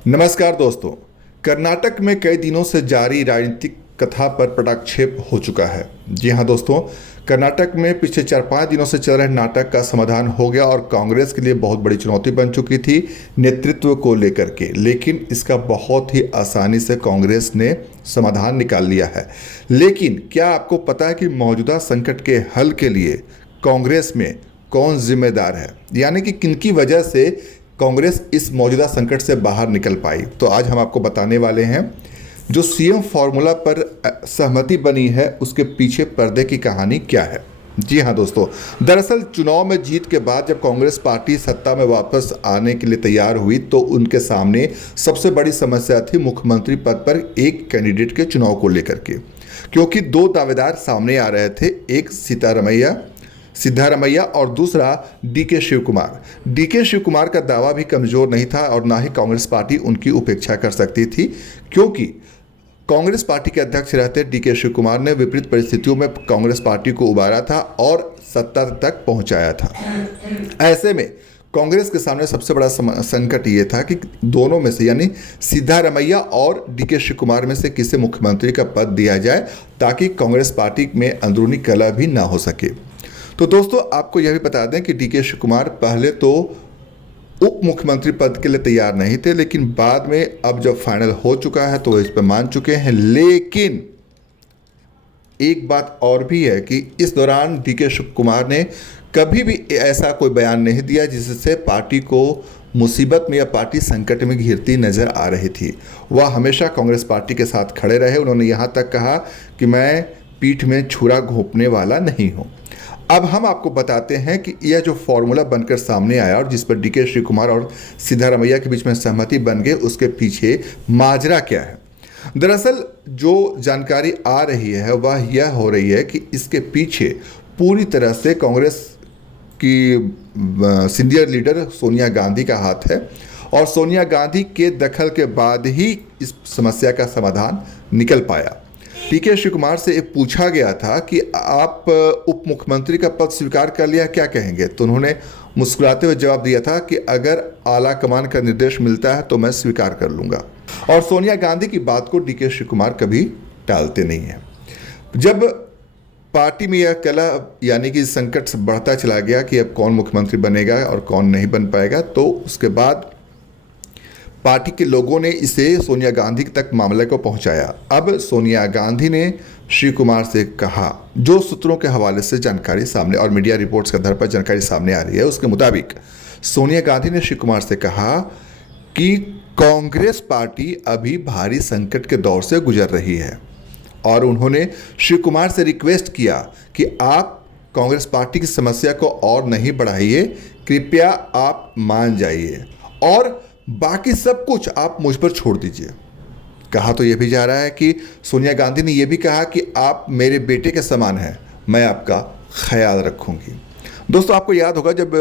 नमस्कार दोस्तों। कर्नाटक में कई दिनों से जारी राजनीतिक कथा पर पटाक्षेप हो चुका है। जी हां दोस्तों, कर्नाटक में पिछले 4-5 दिनों से चल रहे नाटक का समाधान हो गया और कांग्रेस के लिए बहुत बड़ी चुनौती बन चुकी थी नेतृत्व को लेकर के, लेकिन इसका बहुत ही आसानी से कांग्रेस ने समाधान निकाल लिया है। लेकिन क्या आपको पता है कि मौजूदा संकट के हल के लिए कांग्रेस में कौन जिम्मेदार है, यानी कि किनकी वजह से कांग्रेस इस मौजूदा संकट से बाहर निकल पाई? तो आज हम आपको बताने वाले हैं जो सीएम फॉर्मूला पर सहमति बनी है उसके पीछे पर्दे की कहानी क्या है। जी हां दोस्तों, दरअसल चुनाव में जीत के बाद जब कांग्रेस पार्टी सत्ता में वापस आने के लिए तैयार हुई तो उनके सामने सबसे बड़ी समस्या थी मुख्यमंत्री पद पर एक कैंडिडेट के चुनाव को लेकर के, क्योंकि दो दावेदार सामने आ रहे थे, एक सिद्धारमैया और दूसरा डीके शिवकुमार। डीके शिवकुमार का दावा भी कमजोर नहीं था और ना ही कांग्रेस पार्टी उनकी उपेक्षा कर सकती थी, क्योंकि कांग्रेस पार्टी के अध्यक्ष रहते डीके शिवकुमार ने विपरीत परिस्थितियों में कांग्रेस पार्टी को उबारा था और सत्ता तक पहुंचाया था। ऐसे में कांग्रेस के सामने सबसे बड़ा संकट ये था कि दोनों में से, यानी सिद्धारमैया और डीके शिवकुमार में से किसे मुख्यमंत्री का पद दिया जाए ताकि कांग्रेस पार्टी में अंदरूनी कलह भी ना हो सके। तो दोस्तों, आपको यह भी बता दें कि डीके शिवकुमार पहले तो उप मुख्यमंत्री पद के लिए तैयार नहीं थे, लेकिन बाद में अब जब फाइनल हो चुका है तो इस पर मान चुके हैं। लेकिन एक बात और भी है कि इस दौरान डीके शिवकुमार ने कभी भी ऐसा कोई बयान नहीं दिया जिससे पार्टी को मुसीबत में या पार्टी संकट में घिरती नजर आ रही थी। वह हमेशा कांग्रेस पार्टी के साथ खड़े रहे। उन्होंने यहाँ तक कहा कि मैं पीठ में छुरा घोंपने वाला नहीं हूँ। अब हम आपको बताते हैं कि यह जो फॉर्मूला बनकर सामने आया और जिस पर डीके शिवकुमार और सिद्धारमैया के बीच में सहमति बन गई, उसके पीछे माजरा क्या है। दरअसल जो जानकारी आ रही है वह यह हो रही है कि इसके पीछे पूरी तरह से कांग्रेस की सीनियर लीडर सोनिया गांधी का हाथ है और सोनिया गांधी के दखल के बाद ही इस समस्या का समाधान निकल पाया। डीके शिवकुमार से पूछा गया था कि आप उप मुख्यमंत्री का पद स्वीकार कर लिया, क्या कहेंगे? तो उन्होंने मुस्कुराते हुए जवाब दिया था कि अगर आला कमान का निर्देश मिलता है तो मैं स्वीकार कर लूंगा। और सोनिया गांधी की बात को डीके शिवकुमार कभी टालते नहीं है। जब पार्टी में यह कलह, यानी कि संकट बढ़ता चला गया कि अब कौन मुख्यमंत्री बनेगा और कौन नहीं बन पाएगा, तो उसके बाद पार्टी के लोगों ने इसे सोनिया गांधी तक मामले को पहुंचाया। अब सोनिया गांधी ने शिव कुमार से कहा, जो सूत्रों के हवाले से जानकारी सामने और मीडिया रिपोर्ट्स के आधार पर जानकारी सामने आ रही है, उसके मुताबिक सोनिया गांधी ने शिव कुमार से कहा कि कांग्रेस पार्टी अभी भारी संकट के दौर से गुजर रही है और उन्होंने शिव कुमार से रिक्वेस्ट किया कि आप कांग्रेस पार्टी की समस्या को और नहीं बढ़ाइए, कृपया आप मान जाइए और बाकी सब कुछ आप मुझ पर छोड़ दीजिए। कहा तो यह भी जा रहा है कि सोनिया गांधी ने यह भी कहा कि आप मेरे बेटे के समान हैं, मैं आपका ख्याल रखूंगी। दोस्तों, आपको याद होगा जब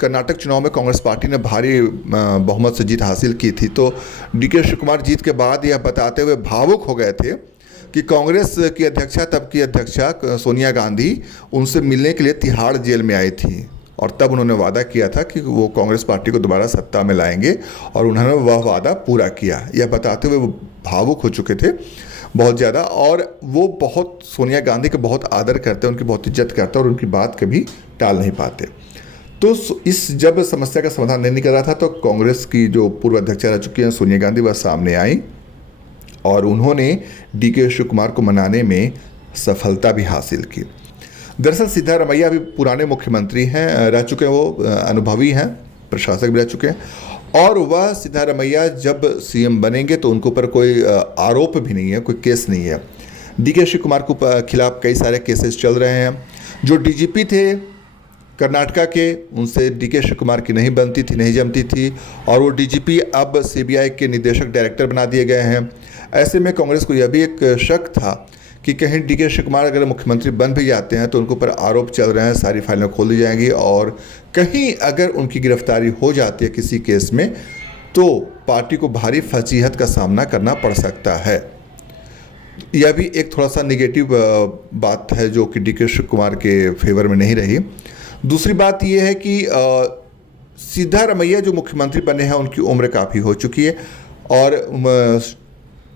कर्नाटक चुनाव में कांग्रेस पार्टी ने भारी बहुमत से जीत हासिल की थी तो डीके शिवकुमार जीत के बाद यह बताते हुए भावुक हो गए थे कि कांग्रेस की अध्यक्षा, तब की अध्यक्षा सोनिया गांधी, उनसे मिलने के लिए तिहाड़ जेल में आई थी और तब उन्होंने वादा किया था कि वो कांग्रेस पार्टी को दोबारा सत्ता में लाएंगे और उन्होंने वह वादा पूरा किया। यह बताते हुए वो भावुक हो चुके थे बहुत ज़्यादा और वो बहुत सोनिया गांधी का बहुत आदर करते हैं, उनकी बहुत इज्जत करते हैं और उनकी बात कभी टाल नहीं पाते। तो इस जब समस्या का समाधान नहीं निकल रहा था तो कांग्रेस की जो पूर्व अध्यक्षा रह चुकी हैं सोनिया गांधी, वह सामने आई और उन्होंने डीके शिवकुमार को मनाने में सफलता भी हासिल की। दरअसल सिद्धारमैया अभी पुराने मुख्यमंत्री हैं, रह चुके हैं, वो अनुभवी हैं, प्रशासक भी रह चुके हैं और वह सिद्धारमैया जब सीएम बनेंगे तो उनके ऊपर कोई आरोप भी नहीं है, कोई केस नहीं है। डीके शिवकुमार के खिलाफ कई सारे केसेस चल रहे हैं। जो डीजीपी थे कर्नाटका के, उनसे डीके शिवकुमार की नहीं बनती थी, नहीं जमती थी और वो डीजीपी अब सीबीआई के निदेशक डायरेक्टर बना दिए गए हैं। ऐसे में कांग्रेस को यह भी एक शक था कि कहीं डीके शिवकुमार अगर मुख्यमंत्री बन भी जाते हैं तो उनके ऊपर आरोप चल रहे हैं, सारी फाइलें खोल दी जाएंगी और कहीं अगर उनकी गिरफ्तारी हो जाती है किसी केस में तो पार्टी को भारी फजीहत का सामना करना पड़ सकता है। यह भी एक थोड़ा सा निगेटिव बात है जो कि डीके शिवकुमार के फेवर में नहीं रही। दूसरी बात यह है कि सिद्धारमैया जो मुख्यमंत्री बने हैं उनकी उम्र काफ़ी हो चुकी है और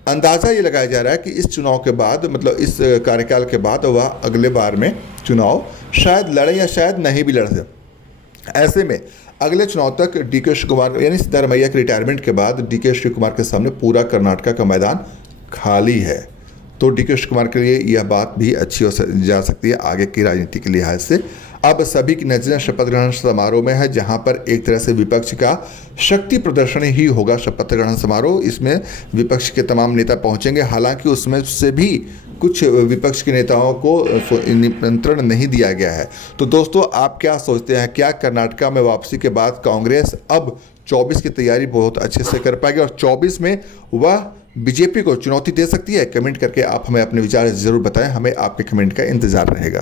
अंदाज़ा ये लगाया जा रहा है कि इस चुनाव के बाद, मतलब इस कार्यकाल के बाद, वह अगले बार में चुनाव शायद लड़े या शायद नहीं भी लड़ सके। ऐसे में अगले चुनाव तक डीके शिवकुमार यानी सिद्धारमैया के रिटायरमेंट के बाद डीके शिवकुमार के सामने पूरा कर्नाटका का मैदान खाली है। तो डीके शिवकुमार के लिए यह बात भी अच्छी हो जा सकती है आगे की राजनीति के लिहाज से। अब सभी की नजरें शपथ ग्रहण समारोह में है, जहां पर एक तरह से विपक्ष का शक्ति प्रदर्शन ही होगा शपथ ग्रहण समारोह। इसमें विपक्ष के तमाम नेता पहुंचेंगे, हालांकि उसमें से भी कुछ विपक्ष के नेताओं को निमंत्रण नहीं दिया गया है। तो दोस्तों, आप क्या सोचते हैं, क्या कर्नाटका में वापसी के बाद कांग्रेस अब 24 की तैयारी बहुत अच्छे से कर पाएगी और 24 में वह बीजेपी को चुनौती दे सकती है? कमेंट करके आप हमें अपने विचार ज़रूर बताएं, हमें आपके कमेंट का इंतज़ार रहेगा।